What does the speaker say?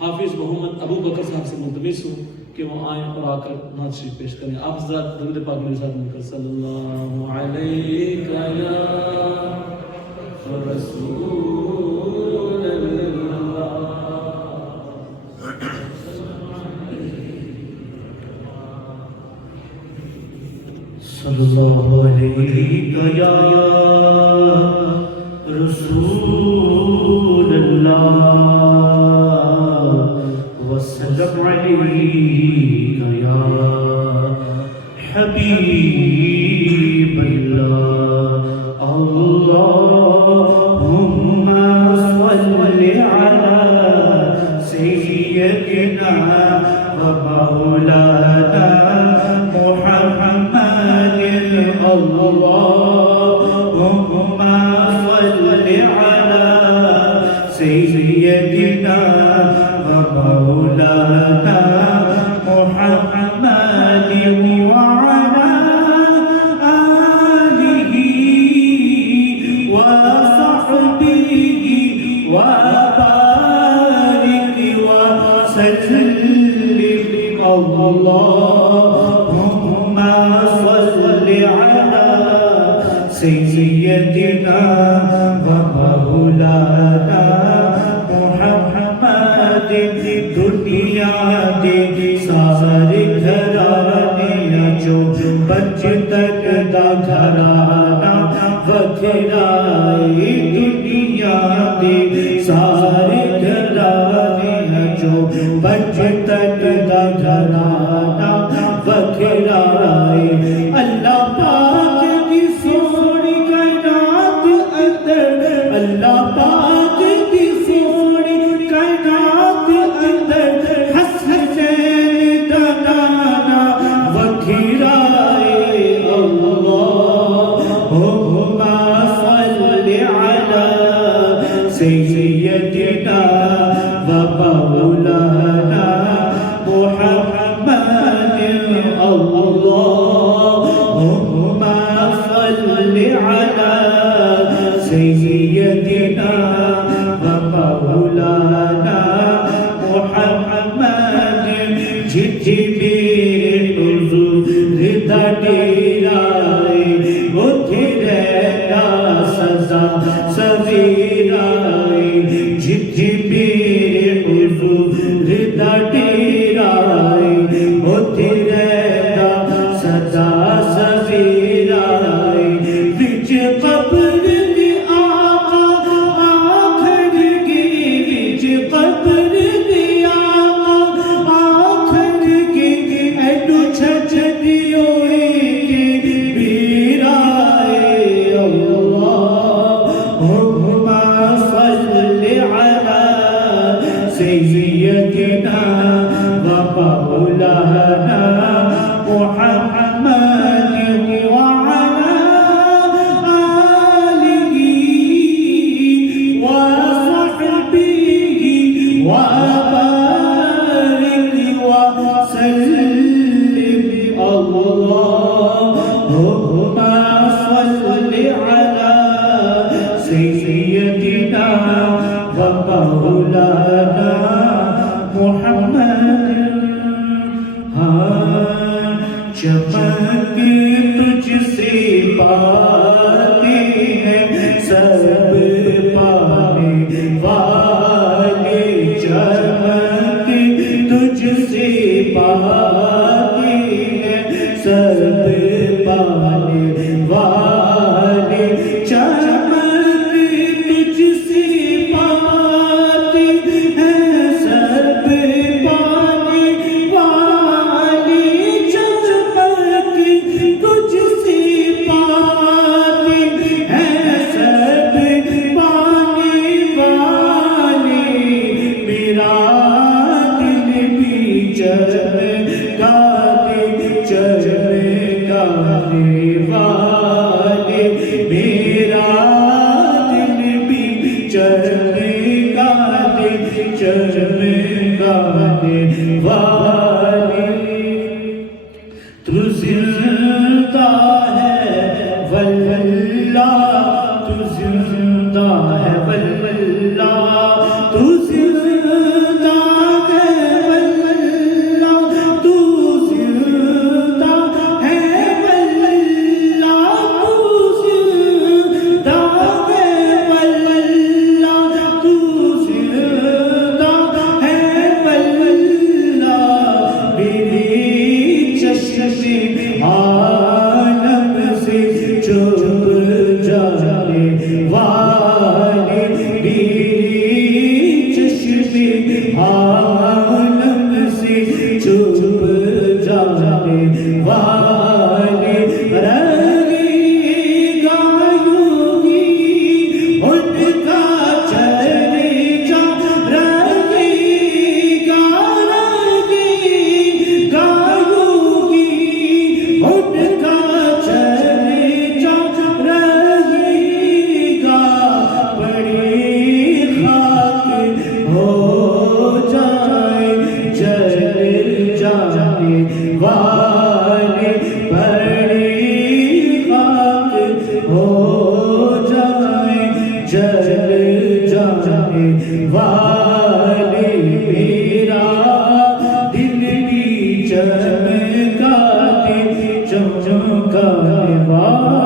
हाफिज मोहम्मद अबू बकर साहब से मुल्तमिस हूँ कि वो आए और आकर नात शरीफ पेश करें। आप हज़रात दरूद पाक मेरे साथ मिलकर सल्लल्लाहु अलैका या रसूल अल्लाह। सल्लल्लाहु अलैका या रसूल अल्लाह वसल्लम अलैका या हबीब अल्लाह। अल्लाहुम्मा सल्लि अला सय्यदिना व मौलाना मुहम्मद। अल्लाहुम्मा सल्लि अला सय्यदिना व मौलाना मुहम्मद व अला आलिहि व सहबिहि व बारिक व सल्लिम। अल्लाहुम्मा सल्लि अला सय्यदिना व मौलाना मुहम्मद। दुनिया दे सारे घराने जो बच तक दा घराना वखराए। दुनिया दे सारे घराने जो बच तक दा घराना वखराए। अल्लाह पाक दी सोनी कायनात अंदर, अल्लाह पाक दी सोनी कायनात अंदर हसनैन दा नाना वखराए। अल्लाहुम्मा सल्लि अला सय्यदिना व मौलाना मुहम्मद। अल्लाहुम्मा सल्लि अला सय्यदिना व मौलाना मुहम्मद। जिथे मेरे हुजूर दा डेरा उथे रहना सदा सवेरा। जिथे मेरे हुजूर दा डेरा उथे रहना सदा सवेरा। विच कब्र दी आका आखड़गे, विच कब्र दी आका आखड़गे। ऐडू छछदी होए के बीराए। अल्लाहुम्मा सल्लि अला सय्यदिना व मौलाना मुहम्मद व अला आलिहि व सहबिहि व बारिक व सल्लिम। अल्लाहुम्मा सल्लि अला सय्यदिना व मौलाना मुहम्मद। हाँ चमक तुझसे पाते हैं सब पाने वाले। चमक तुझसे पाते हैं सब पाने वाले। चमक तुझसे पाते हैं सब पाने वाले। चमक तुझसे पाते हैं सब पाने वाले। मेरा दिल भी चमकाते चमकाने वाले। मेरा दिल भी चमकाते चमकाने वाले। तू जिंदा है वल्लाह, तू जिंदा है वल्लाह, तू जिंदा वाले रहेगा यूं ही उनका चर्चा रहेगा यूं ही उनका चर्चा रहेगा बड़ी खाक हो जाए जल जाने वाले बड़ी खाक हो जाए जल जाने वाले मेरा दिल भी चमकाते चमकाने वाले